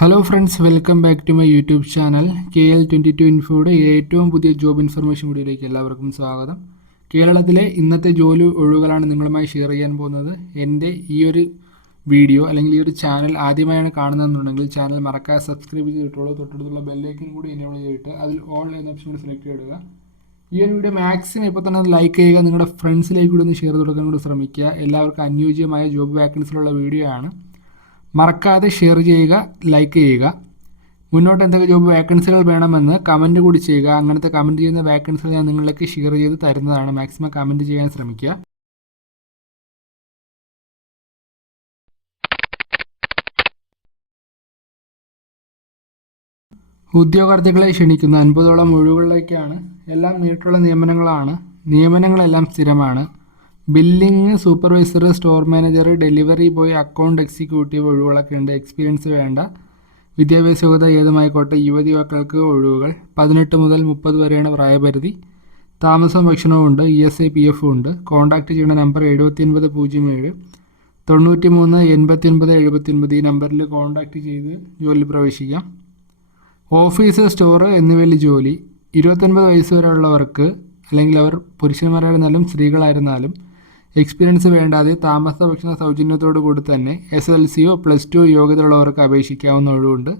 Hello friends welcome back to my YouTube channel K L twenty two ഇൻഫോയുടെ ഏറ്റവും പുതിയ job information വീഡിയോയിലേക്ക് എല്ലാവർക്കും സ്വാഗതം. കേരളത്തിലെ ഇന്നത്തെ ജോലി ഒഴിവുകളാണ് നിങ്ങളുമായി ഷെയർ ചെയ്യാൻ പോകുന്നത്. എന്റെ ഈ ഒരു വീഡിയോ അല്ലെങ്കിൽ ഈ ഒരു ചാനൽ ആദ്യമായാണ് കാണുന്നതെന്നുണ്ടെങ്കിൽ ചാനൽ മറക്കാതെ സബ്സ്ക്രൈബ് ചെയ്തിട്ടുള്ളൂ തൊട്ടടുത്തുള്ള ബെല്ലൈക്കൻ കൂടി എനേബിൾ ചെയ്തിട്ട് അതിൽ ഓൾ എന്ന ഓപ്ഷൻ കൂടി സെലക്ട് ചെയ്യുക ഈ ഒരു വീഡിയോ മാക്സിമം ഇപ്പോൾ തന്നെ ലൈക്ക് ചെയ്യുക നിങ്ങളുടെ ഫ്രണ്ട്സിലേക്ക് കൂടി ഒന്ന് ഷെയർ ചെയ്ത് കൊടുക്കാൻ കൂടി ശ്രമിക്കുക. എല്ലാവർക്കും അനുയോജ്യമായ ജോബ് വാക്കൻസിലുള്ള വീഡിയോ ആണ്. മറക്കാതെ ഷെയർ ചെയ്യുക ലൈക്ക് ചെയ്യുക. മുന്നോട്ട് എന്തൊക്കെ ജോബ് വേക്കൻസികൾ വേണമെന്ന് കമന്റ് കൂടി ചെയ്യുക. അങ്ങനത്തെ കമന്റ് ചെയ്യുന്ന വേക്കൻസികൾ ഞാൻ നിങ്ങളിലേക്ക് ഷെയർ ചെയ്ത് തരുന്നതാണ്. മാക്സിമം കമന്റ് ചെയ്യാൻ ശ്രമിക്കുക. ഉദ്യോഗാർത്ഥികളെ ക്ഷണിക്കുന്ന. അൻപതോളം ഒഴിവുകളിലേക്കാണ്. എല്ലാം നേരിട്ടുള്ള നിയമനങ്ങളാണ്. നിയമനങ്ങളെല്ലാം സ്ഥിരമാണ്. Billing supervisor store manager delivery boy account executive ഒഴിവുകളൊക്കെ ഉണ്ട്. എക്സ്പീരിയൻസ് വേണ്ട. വിദ്യാഭ്യാസ യോഗ്യത ഏതുമായിക്കോട്ടെ യുവതി മക്കൾക്ക് ഒഴിവുകൾ. പതിനെട്ട് മുതൽ മുപ്പത് വരെയാണ് പ്രായപരിധി. താമസം ഭക്ഷണവും ഉണ്ട്. ഇ എസ് ഐ പി എഫും ഉണ്ട്. കോൺടാക്റ്റ് ചെയ്യേണ്ട നമ്പർ എഴുപത്തി ഒൻപത് പൂജ്യം ഏഴ്. തൊണ്ണൂറ്റി മൂന്ന് എൺപത്തി ഒൻപത് എഴുപത്തി ഒൻപത് ഈ നമ്പറിൽ കോൺടാക്റ്റ് ചെയ്ത് ജോലി പ്രവേശിക്കാം. ഓഫീസ് സ്റ്റോർ എന്നിവയിൽ ജോലി. ഇരുപത്തൊൻപത് വയസ്സ് വരെയുള്ളവർക്ക് അല്ലെങ്കിൽ അവർ പുരുഷന്മാരായിരുന്നാലും സ്ത്രീകളായിരുന്നാലും എക്സ്പീരിയൻസ് വേണ്ടാതെ താമസ ഭക്ഷണ സൗജന്യത്തോടു കൂടി തന്നെ എസ് എൽ സിയോ പ്ലസ് ടു യോഗ്യതയുള്ളവർക്ക് അപേക്ഷിക്കാവുന്ന ഒഴിവുണ്ട്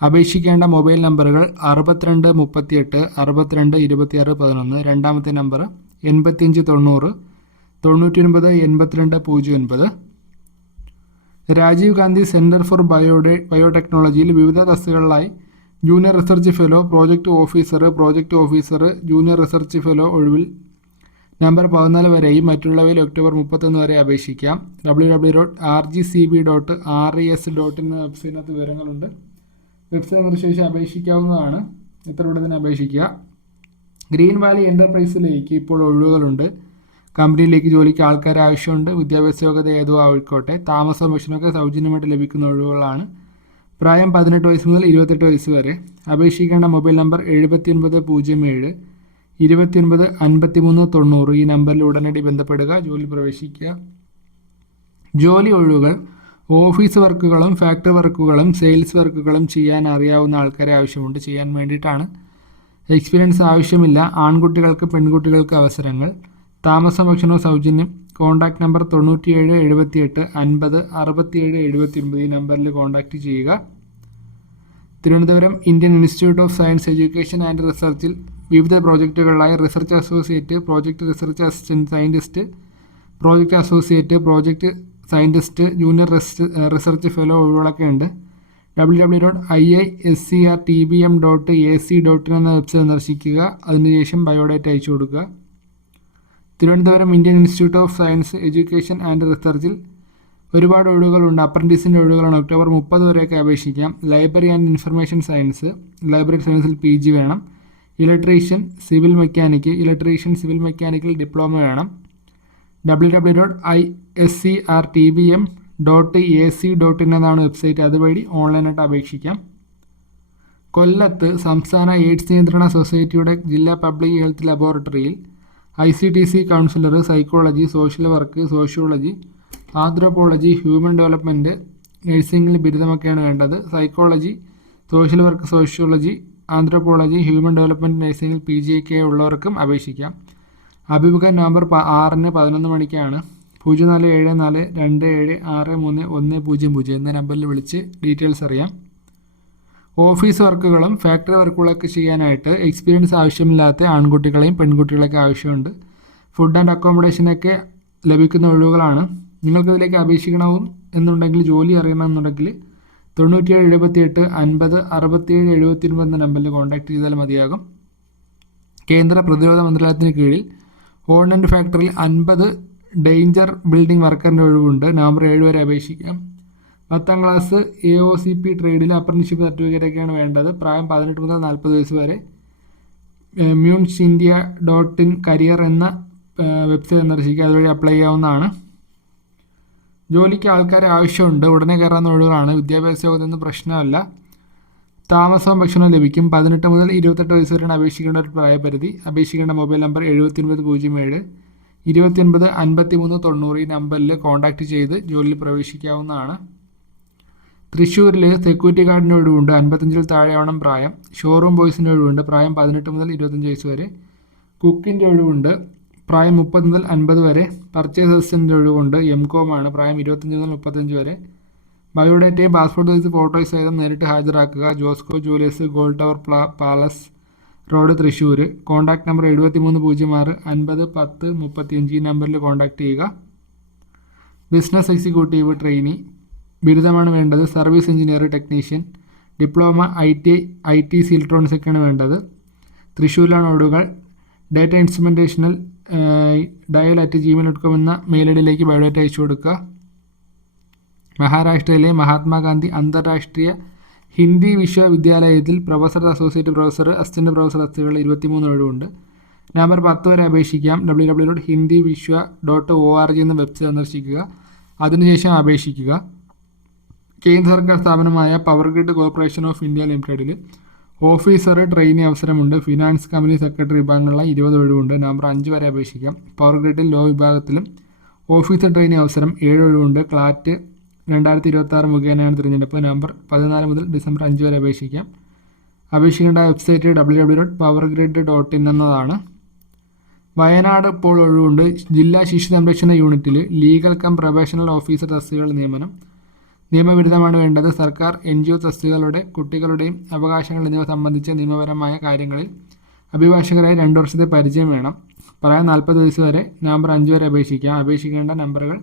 അപേക്ഷിക്കേണ്ട മൊബൈൽ നമ്പറുകൾ അറുപത്തിരണ്ട് മുപ്പത്തിയെട്ട് അറുപത്തിരണ്ട് ഇരുപത്തിയാറ് പതിനൊന്ന് രണ്ടാമത്തെ നമ്പർ എൺപത്തിയഞ്ച് തൊണ്ണൂറ് തൊണ്ണൂറ്റി ഒൻപത് എൺപത്തിരണ്ട് പൂജ്യം ഒൻപത്. രാജീവ് ഗാന്ധി സെന്റർ ഫോർ ബയോഡേ ബയോടെക്നോളജിയിൽ വിവിധ തസ്തികളിലായി junior research fellow project officer project officer junior research fellow ഒഴിവിൽ number പതിനാല് വരെയും മറ്റുള്ളവയിൽ ഒക്ടോബർ മുപ്പത്തൊന്ന് വരെ അപേക്ഷിക്കാം. W W dot R G C B dot R E S dot എന്ന വെബ്സൈറ്റിനകത്ത് വിവരങ്ങളുണ്ട്. വെബ്സൈറ്റ് നിർദ്ദേശിച്ച് അപേക്ഷിക്കാവുന്നതാണ്. എത്ര തന്നെ അപേക്ഷിക്കുക. ഗ്രീൻ വാലി എന്റർപ്രൈസിലേക്ക് ഇപ്പോൾ ഒഴിവുകളുണ്ട്. കമ്പനിയിലേക്ക് ജോലിക്ക് ആൾക്കാരെ ആവശ്യമുണ്ട്. വിദ്യാഭ്യാസ യോഗ്യത ഏതോ ആയിക്കോട്ടെ. താമസം ഭക്ഷണമൊക്കെ സൗജന്യമായിട്ട് ലഭിക്കുന്ന ഒഴിവുകളാണ്. പ്രായം പതിനെട്ട് വയസ്സ് മുതൽ ഇരുപത്തെട്ട് വയസ്സ് വരെ. അപേക്ഷിക്കേണ്ട മൊബൈൽ നമ്പർ എഴുപത്തി ഒൻപത് പൂജ്യം ഏഴ്. ഇരുപത്തി ഒൻപത് അൻപത്തി മൂന്ന് തൊണ്ണൂറ് ഈ നമ്പറിൽ ഉടനടി ബന്ധപ്പെടുക ജോലി പ്രവേശിക്കുക. ജോലി ഒഴിവുകൾ ഓഫീസ് വർക്കുകളും ഫാക്ടറി വർക്കുകളും സെയിൽസ് വർക്കുകളും ചെയ്യാൻ അറിയാവുന്ന ആൾക്കാരെ ആവശ്യമുണ്ട്. ചെയ്യാൻ വേണ്ടിയിട്ടാണ്. എക്സ്പീരിയൻസ് ആവശ്യമില്ല. ആൺകുട്ടികൾക്ക് പെൺകുട്ടികൾക്ക് അവസരങ്ങൾ. താമസം ഭക്ഷണവും സൗജന്യം. കോൺടാക്ട് നമ്പർ തൊണ്ണൂറ്റിയേഴ് എഴുപത്തിയെട്ട് അൻപത് അറുപത്തിയേഴ് എഴുപത്തി ഒൻപത് ഈ നമ്പറിൽ കോൺടാക്റ്റ് ചെയ്യുക. Thiruvananthapuram Indian Institute of Science Education and റിസർച്ചിൽ വിവിധ പ്രോജക്റ്റുകളിലായ research associate project research assistant scientist project associate project scientist junior research fellow ഒഴിവുകളൊക്കെ ഉണ്ട്. W W dot I I S C R T B M dot A C dot in എന്ന website സന്ദർശിക്കുക. അതിനുശേഷം biodata അയച്ചു കൊടുക്കുക. Thiruvananthapuram Indian Institute of Science Education and റിസർച്ചിൽ ഒരുപാട് ഒഴിവുകളുണ്ട്. അപ്രന്റീസിന്റെ ഒഴിവുകളാണ്. ഒക്ടോബർ മുപ്പത് വരെയൊക്കെ അപേക്ഷിക്കാം. Library and information science library സയൻസിൽ പി ജി വേണം. Electrician civil mechanic electrician civil mechanical diploma വേണം. W W dot I S C R T B M dot A C dot in എന്നാണ് വെബ്സൈറ്റ് അതുവഴി ഓൺലൈനായിട്ട് അപേക്ഷിക്കാം. കൊല്ലത്ത് സംസ്ഥാന എയ്ഡ്സ് നിയന്ത്രണ സൊസൈറ്റിയുടെ ജില്ലാ പബ്ലിക് ഹെൽത്ത് ലബോറട്ടറിയിൽ I C T C counsellor psychology social work sociology anthropology human development നഴ്സിംഗിൽ ബിരുദമൊക്കെയാണ് വേണ്ടത്. Psychology social work sociology anthropology human development നഴ്സിംഗിൽ P G ഒക്കെ ഉള്ളവർക്കും അപേക്ഷിക്കാം. അഭിമുഖം നവംബർ ആറിന് പതിനൊന്ന് മണിക്കാണ്. പൂജ്യം നാല് ഏഴ് നാല് രണ്ട് ഏഴ് ആറ് മൂന്ന് ഒന്ന് പൂജ്യം പൂജ്യം എന്ന നമ്പറിൽ വിളിച്ച് ഡീറ്റെയിൽസ് അറിയാം. ഓഫീസ് വർക്കുകളും ഫാക്ടറി വർക്കുകളൊക്കെ ചെയ്യാനായിട്ട് എക്സ്പീരിയൻസ് ആവശ്യമില്ലാത്ത ആൺകുട്ടികളെയും പെൺകുട്ടികളെയൊക്കെ ആവശ്യമുണ്ട്. ഫുഡ് ആൻഡ് അക്കോമഡേഷനൊക്കെ ലഭിക്കുന്ന ഒഴിവുകളാണ്. നിങ്ങൾക്കിതിലേക്ക് അപേക്ഷിക്കണമെന്നുണ്ടെങ്കിൽ ജോലി അറിയണമെന്നുണ്ടെങ്കിൽ തൊണ്ണൂറ്റിയേഴ് എഴുപത്തിയെട്ട് അൻപത് അറുപത്തിയേഴ് എഴുപത്തി ഒൻപത് എന്ന നമ്പറിൽ കോൺടാക്ട് ചെയ്താൽ മതിയാകും. കേന്ദ്ര പ്രതിരോധ മന്ത്രാലയത്തിന് കീഴിൽ ഓൺലൈൻ ഫാക്ടറിയിൽ അൻപത് ഡേഞ്ചർ ബിൽഡിംഗ് വർക്കറിന്റെ ഒഴിവുണ്ട്. നവംബർ ഏഴ് വരെ അപേക്ഷിക്കാം. പത്താം class A O C P ട്രേഡിൽ apprenticeship സർട്ടിഫിക്കറ്റൊക്കെയാണ് വേണ്ടത്. പ്രായം പതിനെട്ട് മുതൽ നാൽപ്പത് വയസ്സ് വരെ. മ്യൂൺസ് ഇന്ത്യ ഡോട്ട് ഇൻ കരിയർ എന്ന വെബ്സൈറ്റ് സന്ദർശിക്കുക. അതുവഴി അപ്ലൈ ചെയ്യാവുന്നതാണ്. ജോലിക്ക് ആൾക്കാരെ ആവശ്യമുണ്ട്. ഉടനെ കയറാവുന്ന ഒഴിവാണ്. വിദ്യാഭ്യാസ യോഗ്യതയൊന്നും പ്രശ്നമല്ല. താമസവും ഭക്ഷണവും ലഭിക്കും. പതിനെട്ട് മുതൽ ഇരുപത്തെട്ട് വയസ്സ് വരെയാണ് അപേക്ഷിക്കേണ്ട ഒരു പ്രായപരിധി. അപേക്ഷിക്കേണ്ട മൊബൈൽ നമ്പർ എഴുപത്തി ഒൻപത് പൂജ്യം ഏഴ്. ഇരുപത്തി ഒൻപത് അൻപത്തി മൂന്ന് തൊണ്ണൂറ് ഈ നമ്പറിൽ കോൺടാക്റ്റ് ചെയ്ത് ജോലിയിൽ പ്രവേശിക്കാവുന്നതാണ്. തൃശ്ശൂരിൽ സെക്യൂരിറ്റി ഗാർഡിന് ഒഴിവുണ്ട്. അൻപത്തഞ്ചിൽ താഴെയാവണം പ്രായം. ഷോറൂം ബോയ്സിന്റെ ഒഴിവുണ്ട്. പ്രായം പതിനെട്ട് മുതൽ ഇരുപത്തഞ്ച് വയസ്സ് വരെ. കുക്കിന്റെ ഒഴിവുണ്ട്. പ്രായം മുപ്പത് മുതൽ അൻപത് വരെ. പർച്ചേസ് അസിസ്റ്റന്റ് ഒഴിവുണ്ട് എം ആണ് പ്രായം ഇരുപത്തഞ്ച് മുതൽ മുപ്പത്തഞ്ച് വരെ. ബയോഡേറ്റയും പാസ്പോർട്ട് സൈസ് ഫോട്ടോ സഹിതം നേരിട്ട് ഹാജരാക്കുക. Josco jewellers gold tower പ്ലാ palace road Thrissur contact number എഴുപത്തി മൂന്ന് പൂജ്യം ആറ്. അൻപത് പത്ത് മുപ്പത്തിയഞ്ച്. ഈ നമ്പറിൽ കോൺടാക്ട് ചെയ്യുക. ബിസിനസ് എക്സിക്യൂട്ടീവ് ട്രെയിനി ബിരുദമാണ് വേണ്ടത്. Service engineer technician diploma I T I T C electronics ഒക്കെയാണ് വേണ്ടത്. തൃശ്ശൂരിലാണ് ഒടുകൾ data instrumentational dial at Gmail dot com എന്ന മെയിൽ ഐ ഡിയിലേക്ക് ബയോഡേറ്റ അയച്ചു കൊടുക്കുക. മഹാരാഷ്ട്രയിലെ മഹാത്മാഗാന്ധി അന്താരാഷ്ട്രീയ Hindi വിശ്വവിദ്യാലയത്തിൽ professor associate professor assistant professor തസ്തികകൾ ഇരുപത്തിമൂന്ന് ഒഴിവുണ്ട്. നവംബർ പത്ത് വരെ അപേക്ഷിക്കാം. W W dot Hindi Vishwa dot O R G എന്ന വെബ്സൈറ്റ് സന്ദർശിക്കുക. അതിനുശേഷം അപേക്ഷിക്കുക. കേന്ദ്ര സർക്കാർ സ്ഥാപനമായ power grid corporation of India ലിമിറ്റഡിൽ ഓഫീസർ ട്രെയിനി അവസരമുണ്ട്. ഫിനാൻസ് കമ്പനി സെക്രട്ടറി വിഭാഗങ്ങളിലെ ഇരുപത് ഒഴിവുണ്ട്. നവംബർ അഞ്ച് വരെ അപേക്ഷിക്കാം. പവർ ഗ്രിഡിൽ ലോ വിഭാഗത്തിലും ഓഫീസർ ട്രെയിനി അവസരം ഏഴ് ഒഴിവുണ്ട്. ക്ലാറ്റ് രണ്ടായിരത്തി ഇരുപത്തി ആറ് മുഖേനയാണ് തിരഞ്ഞെടുപ്പ്. നവംബർ പതിനാല് മുതൽ ഡിസംബർ അഞ്ച് വരെ അപേക്ഷിക്കാം. അപേക്ഷിക്കേണ്ട website W W dot power grid dot in എന്നതാണ്. വയനാട് ഇപ്പോൾ ഒഴിവുണ്ട്. ജില്ലാ ശിശു സംരക്ഷണ യൂണിറ്റിൽ ലീഗൽ കം പ്രൊഫഷണൽ ഓഫീസർ തസ്തികകൾ നിയമനം. നിയമവിരുദ്ധമാണ് വേണ്ടത്. സർക്കാർ എൻ ജി ഒ ട്രസ്റ്റുകളുടെ കുട്ടികളുടെയും അവകാശങ്ങൾ എന്നിവ സംബന്ധിച്ച നിയമപരമായ കാര്യങ്ങളിൽ അഭിഭാഷകരായി രണ്ട് വർഷത്തെ പരിചയം വേണം. പ്രായം നാൽപ്പത് വയസ്സ് വരെ നവംബർ അഞ്ച് വരെ അപേക്ഷിക്കാം. അപേക്ഷിക്കേണ്ട നമ്പറുകൾ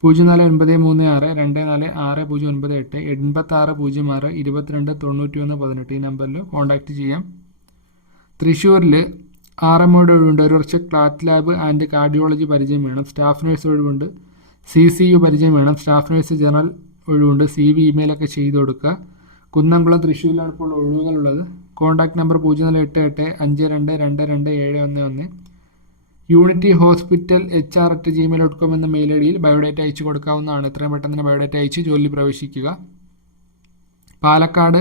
പൂജ്യം നാല് ഒൻപത് മൂന്ന് ആറ് രണ്ട് നാല് ആറ് പൂജ്യം ഒൻപത് എട്ട് എൺപത്താറ് പൂജ്യം ആറ് ഇരുപത്തിരണ്ട് തൊണ്ണൂറ്റി ഒന്ന് പതിനെട്ട് ഈ നമ്പറിൽ കോൺടാക്റ്റ് ചെയ്യാം. തൃശ്ശൂരിൽ ആർ എം ഒയുടെ ഒഴിവുണ്ട്. ഒരു വർഷം ക്ലാത്ത് ലാബ് ആൻഡ് കാർഡിയോളജി പരിചയം വേണം. സ്റ്റാഫ് നഴ്സ് ഒഴിവുണ്ട്. സി സി യു പരിചയം വേണം. സ്റ്റാഫ് നഴ്സ് ജനറൽ ഒഴിവുണ്ട്. സി വി ഇമെയിലൊക്കെ ചെയ്ത് കൊടുക്കുക. കുന്നംകുളം തൃശ്ശൂരിലാണ് ഇപ്പോൾ ഒഴിവുകളുള്ളത്. കോൺടാക്ട് നമ്പർ പൂജ്യം നാല് എട്ട് എട്ട് അഞ്ച് രണ്ട് രണ്ട് രണ്ട് ഏഴ് ഒന്ന് ഒന്ന്. Unity hospital H R at Gmail dot com എന്ന മെയിൽ ഐ ഡിയിൽ ബയോഡേറ്റ അയച്ചു കൊടുക്കാവുന്നതാണ്. എത്രയും പെട്ടെന്ന് തന്നെ ബയോഡേറ്റ അയച്ച് ജോലി പ്രവേശിക്കുക. Palakkad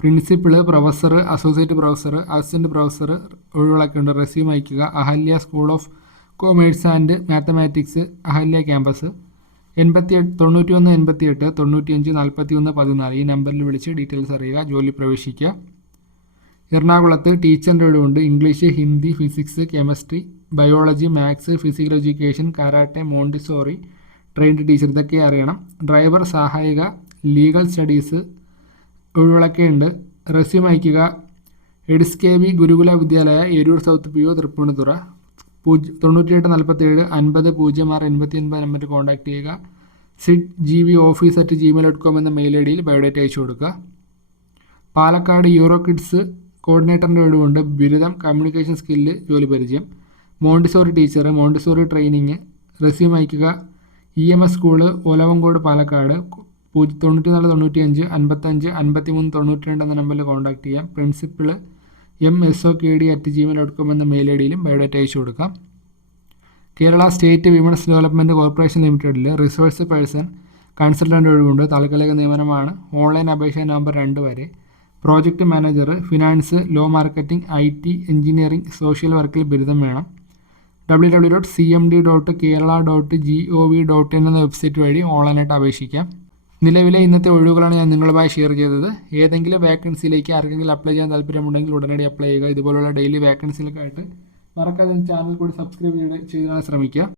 principal professor associate professor assistant professor ഒഴിവുകളൊക്കെ ഉണ്ട്. റെസ്യൂം അയക്കുക. Ahalia school of commerce and mathematics Ahalia campus എൺപത്തി എട്ട് തൊണ്ണൂറ്റി ഒന്ന് എൺപത്തി എട്ട് തൊണ്ണൂറ്റിയഞ്ച് നാൽപ്പത്തി ഒന്ന് പതിനാല് ഈ നമ്പറിൽ വിളിച്ച് ഡീറ്റെയിൽസ് അറിയുക ജോലി പ്രവേശിക്കുക. എറണാകുളത്ത് ടീച്ചറിന്റെ ഒഴിവുണ്ട് English Hindi physics chemistry biology maths physical education karate Montessori trained teacher ഇതൊക്കെ അറിയണം. ഡ്രൈവർ സഹായിക ലീഗൽ സ്റ്റഡീസ് ഒഴിവിളക്കുണ്ട് റെസ്യൂം അയക്കുക address K V Gurukula Vidyalaya Eroor south P O Tripunithura. പൂജ്യം തൊണ്ണൂറ്റിയെട്ട് നാൽപ്പത്തേഴ് അൻപത് പൂജ്യം ആറ് എൺപത്തി ഒൻപത് നമ്പറിൽ കോൺടാക്ട് ചെയ്യുക. Sid G V office at gmail dot com എന്ന മെയിൽ ഐ ഡിയിൽ ബയോഡേറ്റ അയച്ചു കൊടുക്കുക. പാലക്കാട് യൂറോ കിഡ്സ് കോർഡിനേറ്ററിന്റെ ഒഴിവുണ്ട്. ബിരുദം കമ്മ്യൂണിക്കേഷൻ സ്കില്ല് ജോലി പരിചയം. Montessori teacher Montessori training resume അയക്കുക. E M S school Olavakkode Palakkad പൂജ്യം തൊണ്ണൂറ്റി നാല് തൊണ്ണൂറ്റി അഞ്ച് അൻപത്തഞ്ച് അൻപത്തി മൂന്ന് തൊണ്ണൂറ്റി രണ്ട് എന്ന നമ്പറിൽ കോൺടാക്ട് ചെയ്യാം. Principal M S O K D at gmail dot com എന്ന മെയിൽ ഐ ഡിയിലും ബയോഡേറ്റ അയച്ചു കൊടുക്കാം. Kerala state women's development corporation ലിമിറ്റഡിൽ റിസോഴ്സ് പേഴ്സൺ കൺസൾട്ടന്റ് ഒഴിവുണ്ട്. താൽക്കാലിക നിയമനമാണ്. ഓൺലൈൻ അപേക്ഷ നവംബർ രണ്ട് വരെ. Project manager finance law marketing I T engineering social വർക്കിൽ ബിരുദം വേണം. W W dot C M D dot Kerala dot G O V dot in എന്ന വെബ്സൈറ്റ് വഴി ഓൺലൈനായിട്ട് അപേക്ഷിക്കാം. നിലവിലെ ഇന്നത്തെ ഒഴിവുകളാണ് ഞാൻ നിങ്ങളുമായി ഷെയർ ചെയ്തത്. ഏതെങ്കിലും വേക്കൻസിയിലേക്ക് ആർക്കെങ്കിലും അപ്ലൈ ചെയ്യാൻ താല്പര്യമുണ്ടെങ്കിൽ ഉടനടി അപ്ലൈ ചെയ്യുക. ഇതുപോലുള്ള ഡെയിലി വേക്കൻസികൾക്കായിട്ട് മറക്കാതെ ചാനൽ കൂടി സബ്സ്ക്രൈബ് ചെയ്ത് ചെയ്യാൻ ശ്രമിക്കുക.